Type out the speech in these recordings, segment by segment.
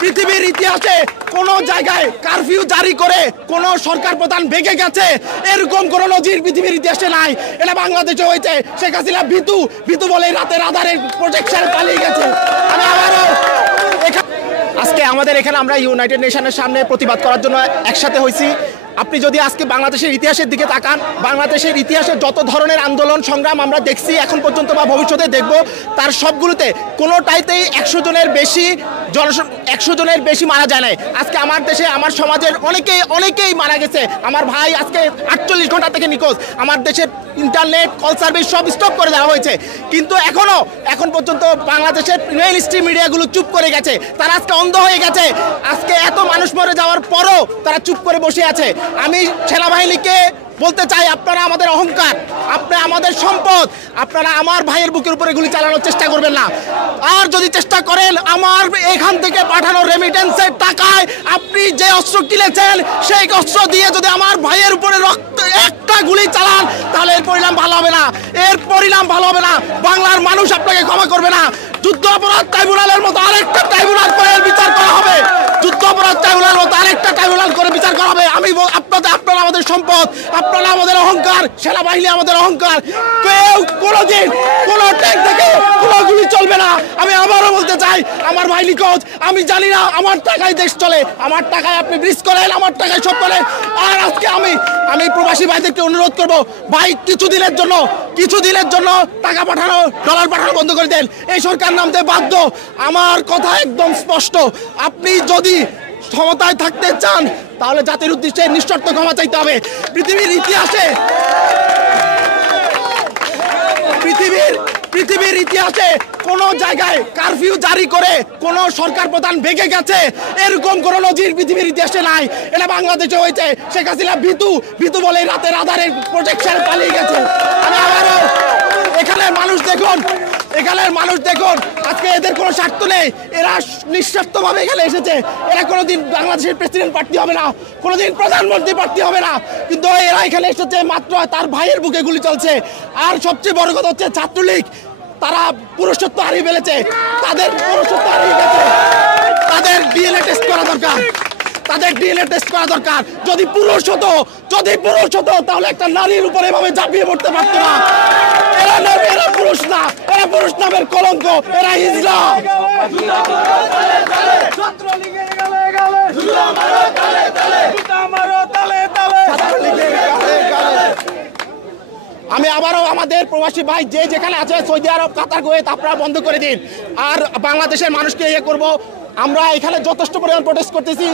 পৃথিবীর ইতিহাসে কোন জায়গায় কারফিউ জারি করে কোন সরকার প্রধান ভেঙে গেছে এরকম কোন নজির পৃথিবীর ইতিহাসে নাই। এটা বাংলাদেশে হয়েছে। শেখ হাসিনা ভীতু বলে রাতের আধারের প্রোটেকশন পালিয়ে গেছে। আমি আবারও আজকে আমাদের এখানে আমরা ইউনাইটেড নেশনের সামনে প্রতিবাদ করার জন্য একসাথে হয়েছি। আপনি যদি আজকে বাংলাদেশের ইতিহাসের দিকে তাকান, বাংলাদেশের ইতিহাসে যত ধরনের আন্দোলন সংগ্রাম আমরা দেখছি এখন পর্যন্ত বা ভবিষ্যতে দেখব, তার সবগুলোতে কোনোটাইতেই 100 জনের বেশি মারা যায় নাই। আজকে আমার দেশে আমার সমাজের অনেকেই মারা গেছে। আমার ভাই আজকে 48 ঘন্টা থেকে নিখোঁজ। আমার দেশের ইন্টারনেট কল সার্ভিস সব স্টপ করে দেওয়া হয়েছে, কিন্তু এখন পর্যন্ত বাংলাদেশের মেইন স্ট্রিম মিডিয়াগুলো চুপ করে গেছে। তারা আজকে অন্ধ হয়ে গেছে। আজকে এত মানুষ মরে যাওয়ার পরও তারা চুপ করে বসে আছে। আমি সেনাবাহিনীকে বলতে চাই, আপনারা আমাদের অহংকার, আপনারা আমাদের সম্পদ, আপনারা আমার ভাইয়ের বুকের উপরে গুলি চালানোর চেষ্টা করবেন না। আর যদি চেষ্টা করেন আমার এখান থেকে পাঠানো রেমিটেন্সের টাকায় আপনি যে অস্ত্র কিনেছেন সেই অস্ত্র দিয়ে যদি আমার ভাইয়ের উপরে একটা গুলি চালান তাহলে এর পরিণাম ভালো হবে না। বাংলার মানুষ আপনাকে ক্ষমা করবে না। যুদ্ধ অপরাধ ট্রাইব্যুনালের মতো আরেকটা ট্রাইব্যুনাল করে বিচার করা হবে। আপনারা আমাদের সম্পদ, আপনারা আমাদের অহংকার, সেনাবাহিনী আমাদের অহংকার। কেউ কোনোদিন কোনো ট্যাঙ্ক থেকে কোনো গুলি চলবে না। আমি আবারও বলতে চাই, আমার ভাই নিখোঁজ। আমি জানি না আমার টাকায় দেশ চলে, আমার টাকায় আপনি ব্রিজ করেন, আমার টাকায় সব করেন। আর আজকে আমি প্রবাসী ভাইদেরকে অনুরোধ করবো, ভাই কিছু দিনের জন্য টাকা পাঠানো, ডলার পাঠানো বন্ধ করে দেন। এই সরকার নামতে বাধ্য। আমার কথা একদম স্পষ্ট, আপনি যদি ক্ষমতায় থাকতে চান তাহলে জাতির উদ্দেশ্যে নিঃশর্ত ক্ষমা চাইতে হবে। পৃথিবীর ইতিহাসে কোন জায়গায় কারফিউ জারি করে কোন সরকার প্রধান ভেঙে গেছে এরকম কোন নজির পৃথিবীর ইতিহাসে নাই। এটা বাংলাদেশে হয়েছে। শেখ হাসিনা ভীতু বলে রাতের আধারের প্রোটেকশন পালিয়ে গেছে। আমি আবারও এখানের মানুষ দেখুন আজকে এদের কোনো স্বার্থ নেই। এরা নিঃস্বার্থভাবে এখানে এসেছে। এরা কোনোদিন বাংলাদেশের প্রেসিডেন্ট প্রার্থী হবে না, কোনোদিন প্রধানমন্ত্রী প্রার্থী হবে না, কিন্তু এরা এখানে এসেছে মাত্র তার ভাইয়ের বুকে গুলি চলছে। আর সবচেয়ে বড় কথা হচ্ছে ছাত্রলীগ, তারা পুরুষত্ব হারিয়ে ফেলেছে। তাদের পুরুষত্ব হারিয়ে গেছে। তাদের ডিএনএ টেস্ট করা দরকার। যদি পুরুষ হতো তাহলে একটা নারীর উপরে এভাবে ঝাঁপিয়ে পড়তে পারতো না। এরা পুরুষ না, এরা পুরুষ নামের কলঙ্ক, এরা হিজড়া। আমি আবারও আমাদের প্রবাসী ভাই যে যেখানে আছে, সৌদি আরব, কাতার, কুয়েত, আপনারা বন্ধ করে দিন। আর বাংলাদেশের মানুষকে করব, আমরা এখানে যথেষ্ট পরিমাণ প্রোটেস্ট করতেছি।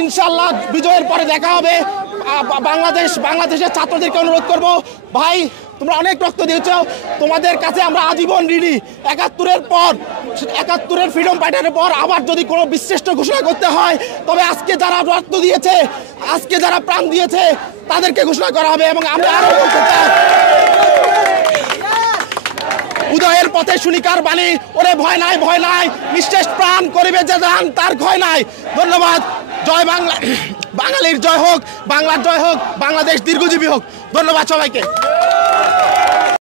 ইনশাল্লাহ বিজয়ের পরে দেখা হবে। বাংলাদেশের ছাত্রদেরকে অনুরোধ করব, ভাই তোমরা অনেক রক্ত দিয়েছ, তোমাদের কাছে আমরা আজীবন ঋণী। ৭১-এর ফ্রিডম ফাইটারের পর আবার যদি কোনো বিশ্রেষ্ঠ ঘোষণা করতে হয় তবে আজকে যারা রক্ত দিয়েছে, আজকে যারা প্রাণ দিয়েছে তাদেরকে ঘোষণা করা হবে। এবং আমরা আরো বলতে চাই, উদয়ের পথে শুনিকার বাণী, ওরে ভয় নাই, নিঃশেষ প্রাণ করিবে যে দান, তার ভয় নাই। ধন্যবাদ। জয় বাংলা, বাঙালির জয় হোক, বাংলার জয় হোক, বাংলাদেশ দীর্ঘজীবী হোক। ধন্যবাদ সবাইকে।